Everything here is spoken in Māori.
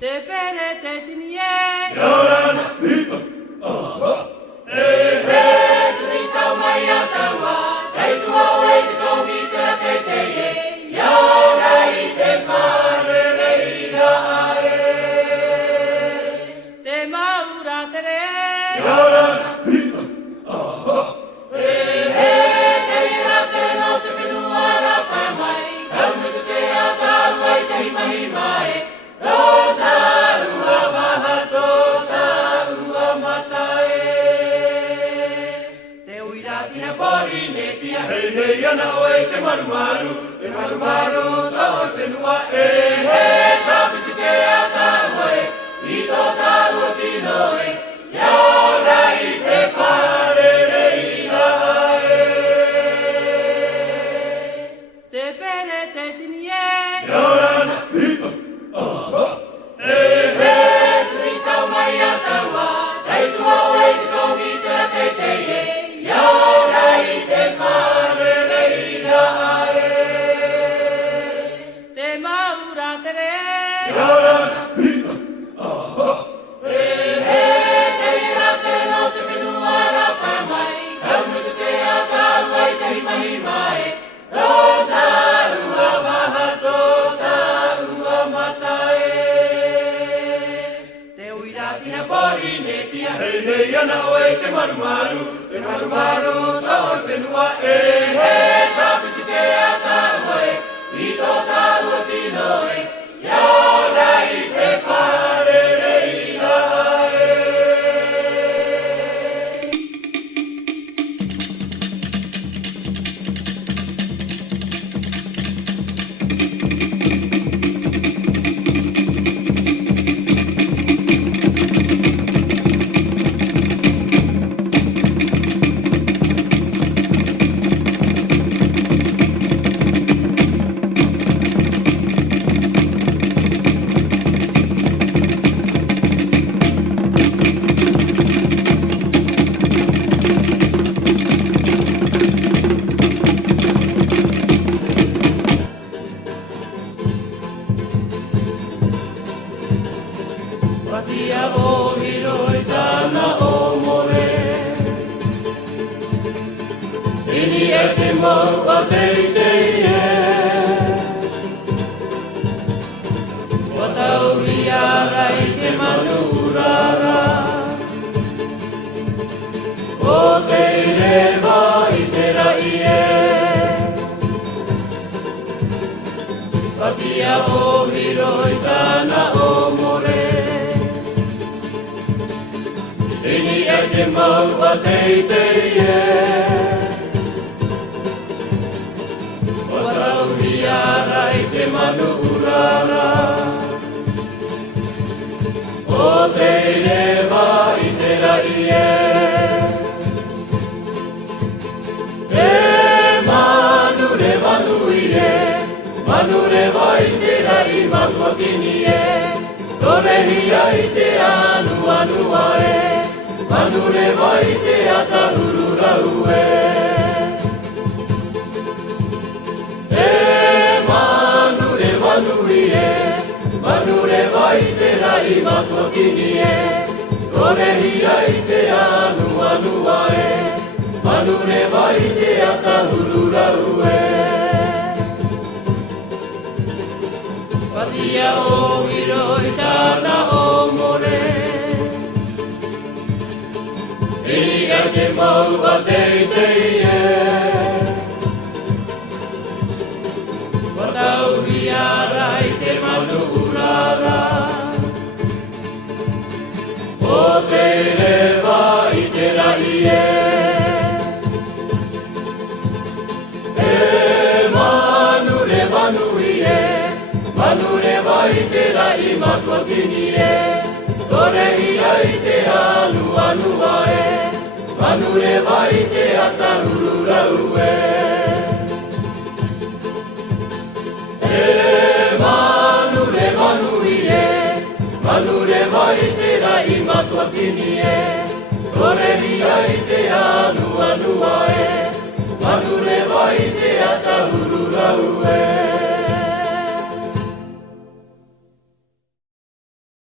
te pere te tinie. Yorana, Tuita maia tawa, taitua oe te komitra te teie. Yaura I te whare reira ae. Te maura te re. Yorana, Te ira te no te whenua rapa mai. Kaunuku te atau ai te himahi mai. Tōna ua maha, tōna ua matae. Te uiratina pori netia. hei hei ana oe te marumaru tau e whenua Kapiti te atau ai. I tō tāu o tino e. Yaura I te whare reira ae. Te pere te tinie. Yorana, Tui tau mai a taua, taitua oe te komitra te teie. Yaura I te whare reira ae. Te maura te re. Yorana, Te ira te no te whenua rapa mai. Kaunuku te atau ai te himahi mai. Tōna ua maha, tōna ua matae. Te uiratina pori netia. hei hei ana oe te marumaru tau e whenua Kapiti te atau ai. I tō tāu o tino e. Yaura I te whare reira ae. Watia o hiro I tāna o more. Ini e te mau a teitei e. Watau hiara I te manu urara. O te rewa I te rai e. Watia o hiro I tāna o more. Ini e te mau a teitei e. Watau hiara I te manu urara. O te rewa I te rai e. Te manu rewa nui e. Manu rewa I te rai matua kini e. Torehia I te anu anua e. Manu rewa I te atahuru rau e. Manu rewa nui e. Manu rewa I te rai matua kini e. Torehia I te anu anua e. Manu rewa I te atahuru rau e. Watia o hiro I tāna o more. Ini e te mau a teitei e. Watau hiara I te manu urara. O te rewa I te rai e. Manu rewa nui e. Manu rewa I te rai matua kini e. Torehia I te anu anua e. Manu rewa I te atahuru rau e. Manu rewa nui e. Manu rewa I te rai matua kini e. Torehia I te anu anua e. Manu rewa I te atahuru rau e.